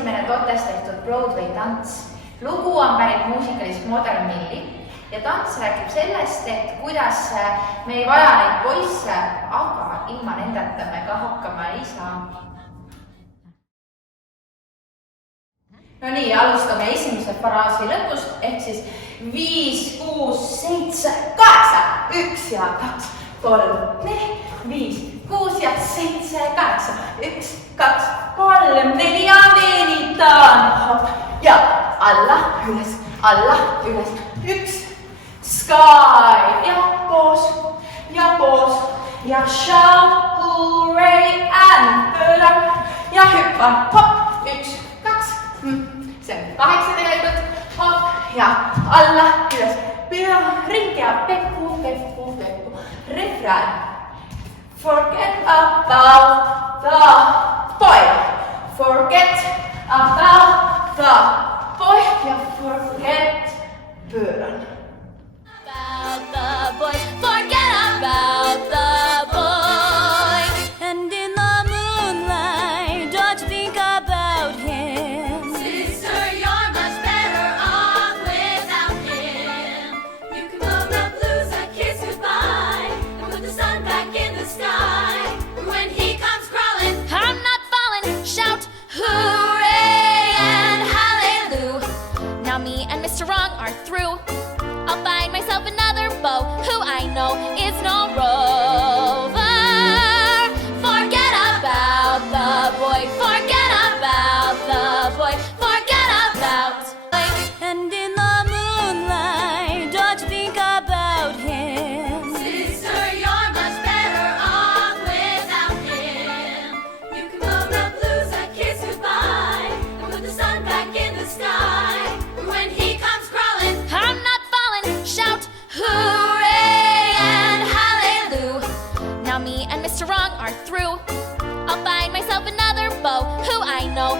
esimene Totes tehtud Broadway tants. Lugu on pärit muusikalist Modern Milli ja tants räägib sellest, et kuidas me ei vaja neid poisse, aga ilma nendeta me ka hakkama ei saa. No nii, alustame esimese fraasi lõpust, ehk siis 5, 6, 7, 8, 1 ja 2, 3, 4, 5, 6 ja 7, 8, 1, 2, 3, 4 ja venitan, hopp, ja alla, üles, 1, sky, ja poos, ja shout, hooray, and pööra, ja hüppan, hopp, 1, 2, see on 8 tegelikult, hopp, ja alla, üles, pööra, ring ja peppu, refrään. Forget about the boy, forget about the boy, ja forget pööran. About the boy, forget about the boy. And in the moonlight, don't you think about him. Sister, you're much better off without him. You can blow the blues a kiss goodbye and put the sun back in the sky. When he comes crawling, I'm not falling, shout hooray and hallelujah. Now me and Mr. Wrong are through. I'll find myself another beau who I know is no rover. Forget about the boy, forget about the boy, forget about. And in the moonlight, don't you think about him. sister, you're much better off without him. You can blow the blues a kiss goodbye and put the sun back in the sky. When he comes crawling, I'm not falling, shout hooray and hallelujah. Now me and Mr. Wrong are through. I'll find myself another beau who I know